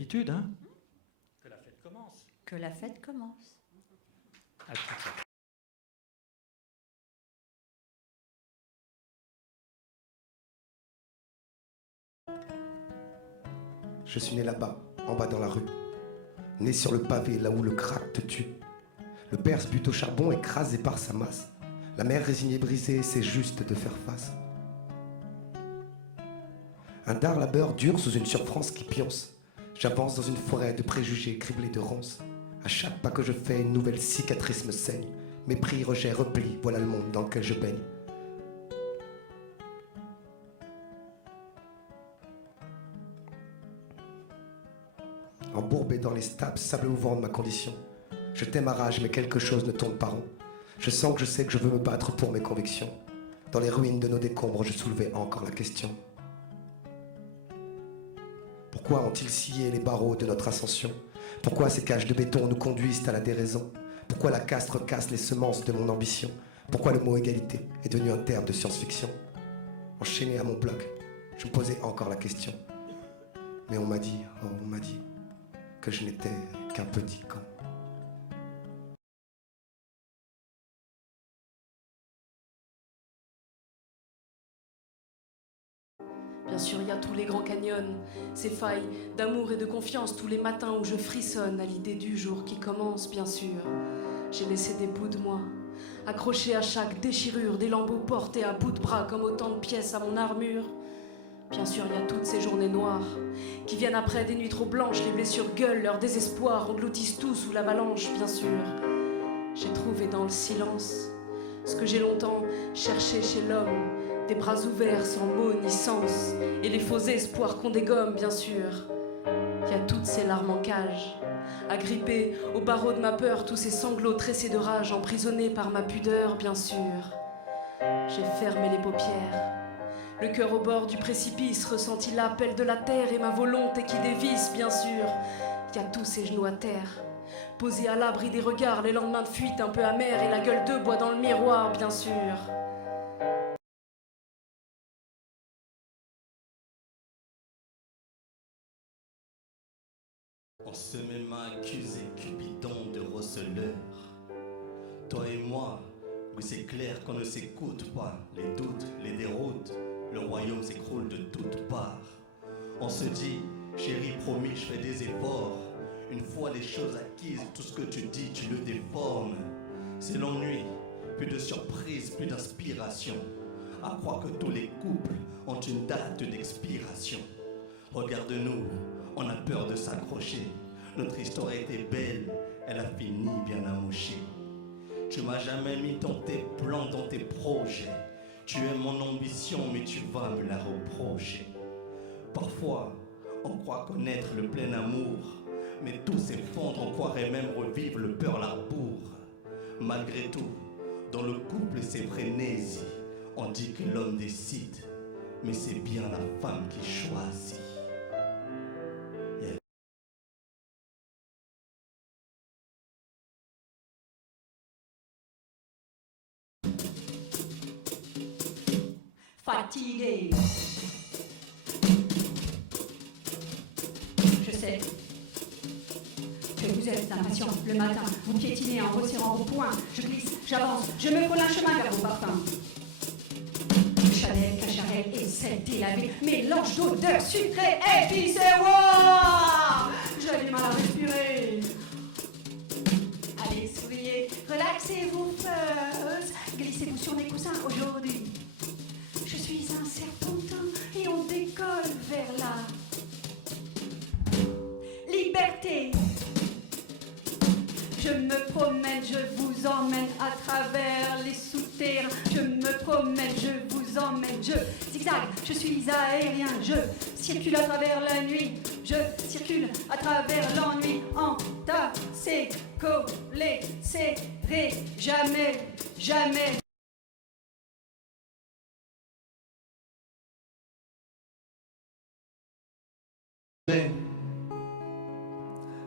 Habitude, hein? Que la fête commence. Que la fête commence. À tout à l'heure. Je suis né là-bas, en bas dans la rue. Né sur le pavé, là où le crack te tue. Le père se bute au charbon, écrasé par sa masse. La mère résignée, brisée, c'est juste de faire face. Un dard labeur dur sous une surfrance qui pionce. J'avance dans une forêt de préjugés criblés de ronces. À chaque pas que je fais, une nouvelle cicatrice me saigne. Mépris, rejet, repli, voilà le monde dans lequel je baigne. Embourbé dans les steppes, sable mouvant de ma condition. Je t'aime à rage, mais quelque chose ne tourne pas rond. Je sens que je sais que je veux me battre pour mes convictions. Dans les ruines de nos décombres, je soulevais encore la question. Pourquoi ont-ils scié les barreaux de notre ascension? Pourquoi ces cages de béton nous conduisent à la déraison? Pourquoi la castre casse les semences de mon ambition? Pourquoi le mot égalité est devenu un terme de science-fiction? Enchaîné à mon bloc, je me posais encore la question. Mais on m'a dit que je n'étais qu'un petit con. Bien sûr, il y a tous les grands canyons, ces failles d'amour et de confiance, tous les matins où je frissonne à l'idée du jour qui commence, bien sûr. J'ai laissé des bouts de moi, accrochés à chaque déchirure, des lambeaux portés à bout de bras comme autant de pièces à mon armure. Bien sûr, il y a toutes ces journées noires qui viennent après des nuits trop blanches, les blessures gueulent, leur désespoir engloutissent tout sous l'avalanche, bien sûr. J'ai trouvé dans le silence ce que j'ai longtemps cherché chez l'homme, des bras ouverts sans mots ni sens, et les faux espoirs qu'on dégomme, bien sûr. Il y a toutes ces larmes en cage, agrippées au barreau de ma peur, tous ces sanglots tressés de rage, emprisonnés par ma pudeur, bien sûr. J'ai fermé les paupières, le cœur au bord du précipice, ressenti l'appel de la terre et ma volonté qui dévisse, bien sûr. Il y a tous ces genoux à terre, posés à l'abri des regards, les lendemains de fuite un peu amers, et la gueule de bois dans le miroir, bien sûr. On se même accusé Cupidon de receleur. Toi et moi, oui c'est clair qu'on ne s'écoute pas. Les doutes, les déroutes, le royaume s'écroule de toutes parts. On se dit, chérie promis, je fais des efforts. Une fois les choses acquises, tout ce que tu dis, tu le déformes. C'est l'ennui, plus de surprise, plus d'inspiration. À croire que tous les couples ont une date d'expiration. Regarde-nous, on a peur de s'accrocher. Notre histoire était belle, elle a fini bien amochée. Tu m'as jamais mis dans tes plans, dans tes projets. Tu es mon ambition, mais tu vas me la reprocher. Parfois, on croit connaître le plein amour, mais tout s'effondre, on croirait même revivre le Pearl Harbor. Malgré tout, dans le couple c'est frénésie. On dit que l'homme décide, mais c'est bien la femme qui choisit. Fatigué. Je sais que vous êtes impatient le matin, vous piétinez en resserrant vos poings. Je glisse, j'avance, je me frôle un chemin vers vos parfums. Chanel, cacharel et sel délavé, mélange d'odeurs sucrées, épicées, wow! J'ai du mal à respirer. Allez, souriez, relaxez-vous first. Glissez-vous sur mes coussins aujourd'hui. Je suis un serpentin et on décolle vers la liberté. Je me promène, je vous emmène à travers les souterrains. Je me promène, je vous emmène, je zigzag, je suis aérien. Je circule à travers la nuit, je circule à travers l'ennui. Entassé, collé, serré, jamais, jamais.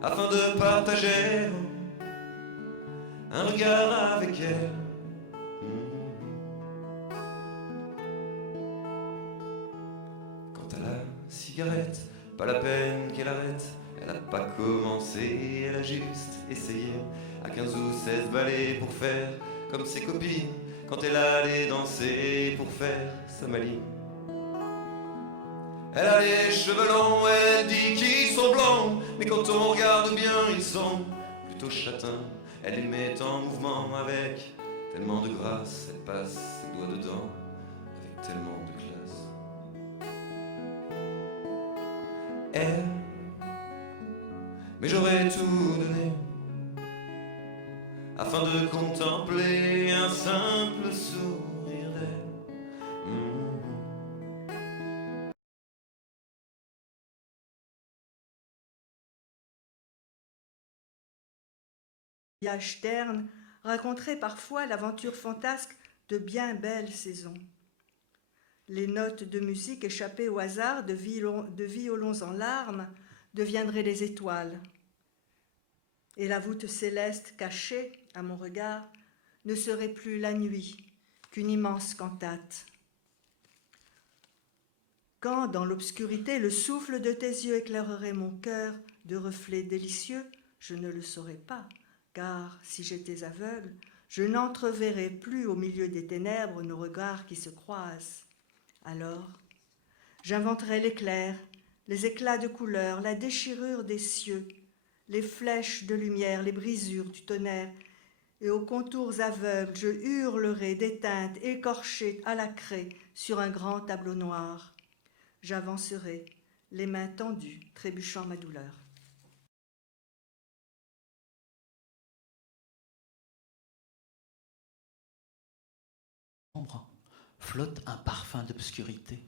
Afin de partager un regard avec elle. Quant à la cigarette, pas la peine qu'elle arrête. Elle pas commencé, elle a juste essayé à 15 ou 16 balais pour faire comme ses copines quand elle allait danser pour faire sa maline. Elle a les cheveux longs, elle dit qu'ils sont blonds, mais quand on regarde bien, ils sont plutôt châtains. Elle les met en mouvement avec tellement de grâce, elle passe ses doigts dedans avec tellement de classe. Elle, mais j'aurais tout donné afin de contempler un simple sourire d'elle. Voyage terne raconterait parfois l'aventure fantasque de bien belles saisons. Les notes de musique échappées au hasard de violons en larmes deviendraient des étoiles. Et la voûte céleste cachée à mon regard ne serait plus la nuit qu'une immense cantate. Quand, dans l'obscurité, le souffle de tes yeux éclairerait mon cœur de reflets délicieux, je ne le saurais pas, car si j'étais aveugle, je n'entreverrais plus au milieu des ténèbres nos regards qui se croisent. Alors, j'inventerais l'éclair, les éclats de couleurs, la déchirure des cieux, les flèches de lumière, les brisures du tonnerre, et aux contours aveugles, je hurlerai des teintes écorchées à la craie sur un grand tableau noir. J'avancerai, les mains tendues, trébuchant ma douleur. Flotte un parfum d'obscurité.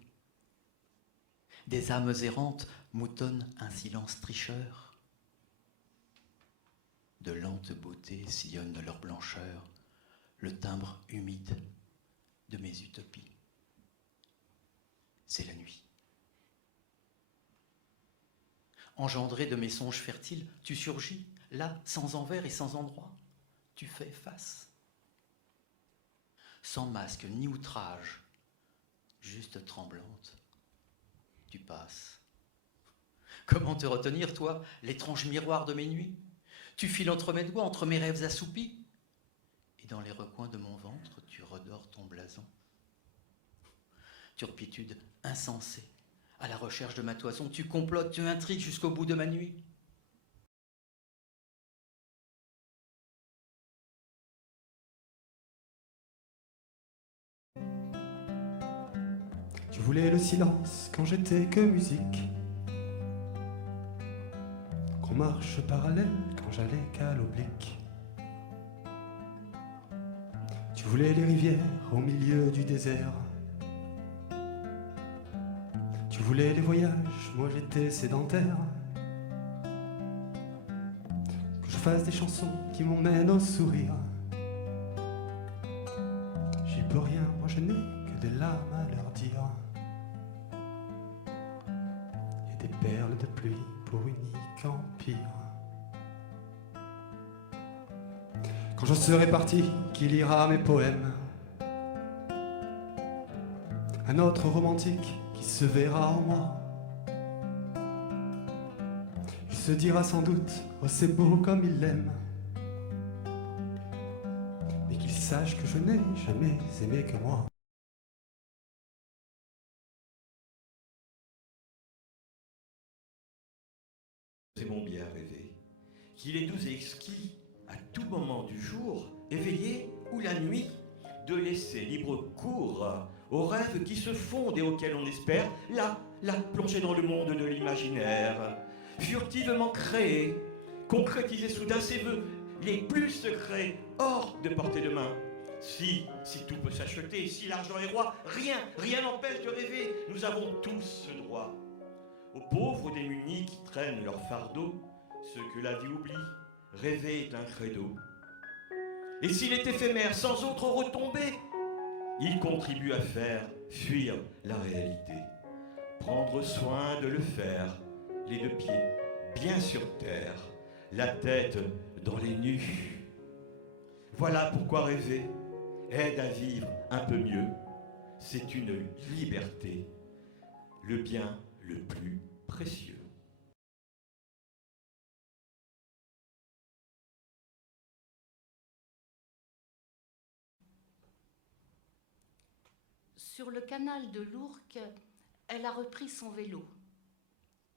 Des âmes errantes moutonnent un silence tricheur. De lentes beautés sillonnent de leur blancheur le timbre humide de mes utopies. C'est la nuit. Engendré de mes songes fertiles, tu surgis, là, sans envers et sans endroit. Tu fais face. Sans masque ni outrage, juste tremblante, tu passes. Comment te retenir, toi, l'étrange miroir de mes nuits? Tu files entre mes doigts, entre mes rêves assoupis, et dans les recoins de mon ventre, tu redors ton blason. Turpitude insensée, à la recherche de ma toison, tu complotes, tu intrigues jusqu'au bout de ma nuit. Je voulais le silence quand j'étais que musique, qu'on marche parallèle quand j'allais qu'à l'oblique. Tu voulais les rivières au milieu du désert, tu voulais les voyages, moi j'étais sédentaire. Que je fasse des chansons qui m'emmènent au sourire, j'y peux rien, moi je n'ai que des larmes à leur dire. Et des perles de pluie pour unique empire. Quand je serai parti, qui lira mes poèmes? Un autre romantique qui se verra en moi. Il se dira sans doute, oh c'est beau comme il l'aime. Mais qu'il sache que je n'ai jamais aimé que moi. C'est bon bien rêver, qu'il est doux et exquis à tout moment du jour, éveillé ou la nuit, de laisser libre cours aux rêves qui se fondent et auxquels on espère, là, plonger dans le monde de l'imaginaire, furtivement créer, concrétiser soudain ses vœux les plus secrets, hors de portée de main. Si tout peut s'acheter, si l'argent est roi, rien n'empêche de rêver, nous avons tous ce droit. Aux pauvres démunis qui traînent leur fardeau, ceux que la vie oublie, rêver est un credo. Et s'il est éphémère, sans autre retombée, il contribue à faire fuir la réalité. Prendre soin de le faire, les deux pieds bien sur terre, la tête dans les nues. Voilà pourquoi rêver aide à vivre un peu mieux. C'est une liberté, le bien le plus précieux. Sur le canal de l'Ourcq, elle a repris son vélo,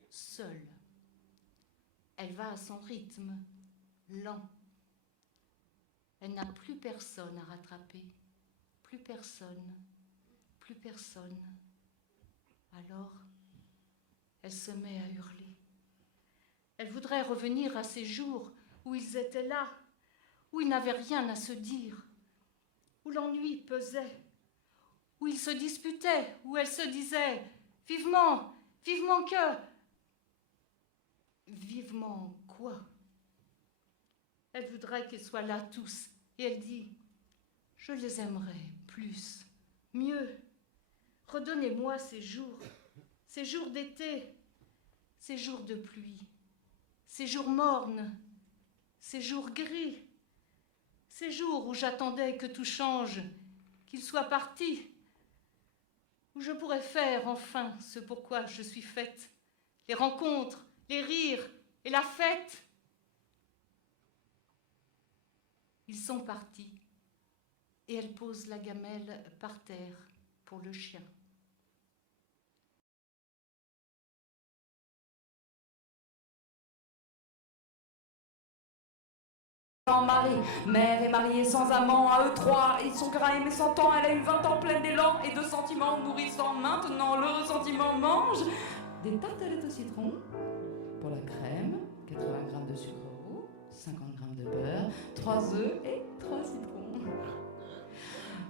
seule. Elle va à son rythme, lent. Elle n'a plus personne à rattraper, plus personne, plus personne. Alors, elle se met à hurler. Elle voudrait revenir à ces jours où ils étaient là, où ils n'avaient rien à se dire, où l'ennui pesait, où ils se disputaient, où elle se disait « Vivement, vivement que... » Vivement quoi? Elle voudrait qu'ils soient là tous, et elle dit « Je les aimerais plus, mieux. Redonnez-moi ces jours d'été, ces jours de pluie, ces jours mornes, ces jours gris, ces jours où j'attendais que tout change, qu'ils soient partis, où je pourrais faire enfin ce pourquoi je suis faite, les rencontres, les rires et la fête. » Ils sont partis et elle pose la gamelle par terre pour le chien. Marie, mère est mariée sans amant, à eux trois, ils sont gras mais sans temps, elle a eu 20 ans pleine d'élan et de sentiments nourrissants. Maintenant le ressentiment mange des tartelettes au citron, pour la crème, 80 g de sucre roux, 50 g de beurre, 3 œufs et 3 citrons.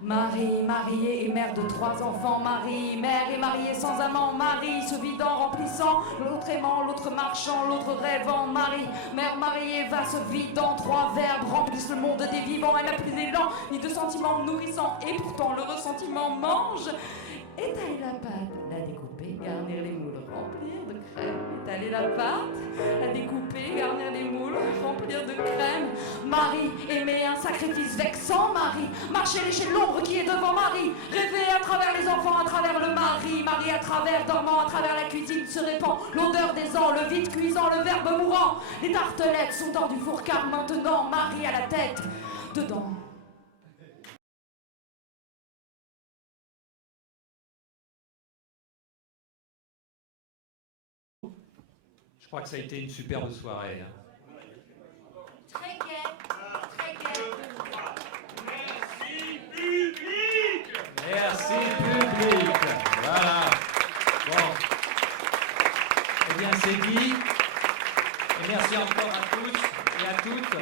Marie, mariée et mère de 3 enfants, Marie, mère et mariée sans amant, Marie, se vidant, remplissant, l'autre aimant, l'autre marchant, l'autre rêvant, Marie, mère mariée va se vidant, 3 verbes remplissent le monde des vivants, elle n'a plus d'élan, ni de sentiments nourrissants, et pourtant le ressentiment mange. Étaler la pâte, la découper, garnir les moules, remplir de crème. Étaler la pâte, la découper, garnir les moules, remplir de crème. Marie, aimer un sacrifice vexant, Marie, marcher lécher l'ombre qui est devant Marie, rêver à travers les enfants, à travers le mari, Marie à travers, dormant, à travers la cuisine se répand, l'odeur des ans, le vide cuisant, le verbe mourant. Les tartelettes sont hors du four car maintenant Marie a la tête dedans. Je crois que ça a été une superbe soirée. Hein. Très gai, très gai. Merci public. Merci public. Voilà. Bon. Eh bien, c'est dit. Et merci encore à tous et à toutes.